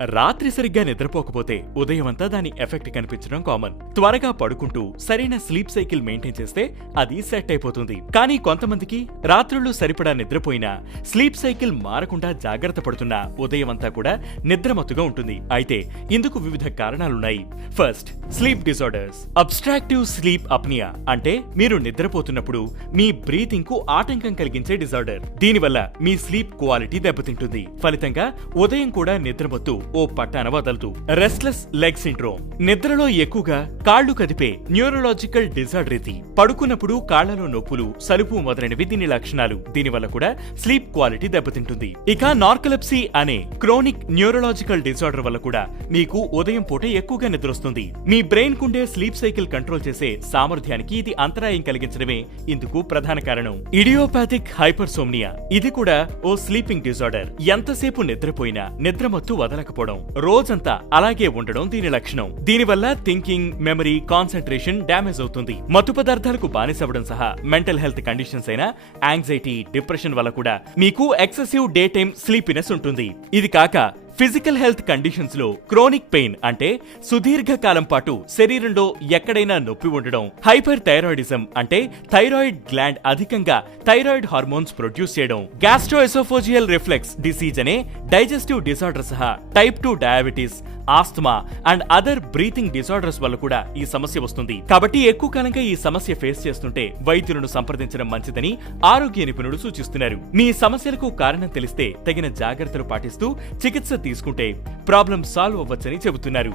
రాత్రి సరిగ్గా నిద్రపోకపోతే ఉదయమంతా దాని ఎఫెక్ట్ కనిపించడం కామన్. త్వరగా పడుకుంటూ సరైన స్లీప్ సైకిల్ మెయింటైన్ చేస్తే అది సెట్ అయిపోతుంది. కానీ కొంతమందికి రాత్రుళ్ళు సరిపడా నిద్రపోయినా స్లీప్ సైకిల్ మారకుండా జాగ్రత్త పడుతున్నా ఉదయమంతా కూడా నిద్రమత్తుగా ఉంటుంది. అయితే ఇందుకు వివిధ కారణాలున్నాయి. First, sleep disorders. Obstructive sleep apnoea అంటే మీరు నిద్రపోతున్నప్పుడు మీ బ్రీతింగ్ కు ఆటంకం కలిగించే డిజార్డర్. దీనివల్ల మీ స్లీప్ క్వాలిటీ దెబ్బతింటుంది. ఫలితంగా ఉదయం కూడా నిద్రమత్తు ఓ పట్టాన వదలదు. Restless leg syndrome. నిద్రలో ఎక్కువగా కాళ్లు కదిపే న్యూరలాజికల్ డిజార్డర్ ఇది. పడుకున్నప్పుడు కాళ్లలో నొప్పులు, సలుపు మొదలైనవి దీని లక్షణాలు. దీనివల్ల కూడా స్లీప్ క్వాలిటీ దెబ్బతింటుంది. ఇక నార్కలెప్సీ అనే క్రోనిక్ న్యూరలాజికల్ డిజార్డర్ వల్ల కూడా మీకు ఉదయం పూట ఎక్కువగా నిద్రొస్తుంది. మీ బ్రెయిన్ కుండే స్లీప్ సైకిల్ కంట్రోల్ చేసే సామర్థ్యానికి ఇది అంతరాయం కలిగించడమే ఇందుకు ప్రధాన కారణం. Idiopathic hypersomnia. ఇది కూడా ఓ స్లీపింగ్ డిజార్డర్. ఎంతసేపు నిద్రపోయినా నిద్రమత్తు వదలకపోవడం, రోజంతా అలాగే ఉండడం దీని లక్షణం. దీనివల్ల థింకింగ్, మెమరీ, కాన్సంట్రేషన్ డ్యామేజ్ అవుతుంది. మత్తు పదార్థాలకు బానిసవడం సహా మెంటల్ హెల్త్ కండిషన్స్ అయిన యాంగ్జైటీ, డిప్రెషన్ వల్ల కూడా మీకు ఎక్సెసివ్ డే టైమ్ స్లీపినెస్ ఉంటుంది. ఇది కాక ఫిజికల్ హెల్త్ కండిషన్స్ లో క్రోనిక్ పెయిన్ అంటే సుదీర్ఘకాలం పాటు శరీరంలో ఎక్కడైనా నొప్పి ఉండడం, హైపర్ థైరాయిడిజం అంటే థైరాయిడ్ గ్లాండ్ అధికంగా థైరాయిడ్ హార్మోన్స్ ప్రొడ్యూస్ చేయడం, గ్యాస్ట్రోఎసోఫోజియల్ రిఫ్లెక్స్ డిసీజ్ అనే డైజెస్టివ్ డిసార్డర్ సహా type 2 diabetes, asthma and other breathing disorders వల్ల కూడా ఈ సమస్య వస్తుంది. కాబట్టి ఎక్కువ కాలంగా ఈ సమస్య ఫేస్ చేస్తుంటే వైద్యులను సంప్రదించడం మంచిదని ఆరోగ్య నిపుణులు సూచిస్తున్నారు. మీ సమస్యలకు కారణం తెలిస్తే తగిన జాగ్రత్తలు పాటిస్తూ చికిత్స తీసుకుంటే ప్రాబ్లం సాల్వ్ అవ్వచ్చని చెబుతున్నారు.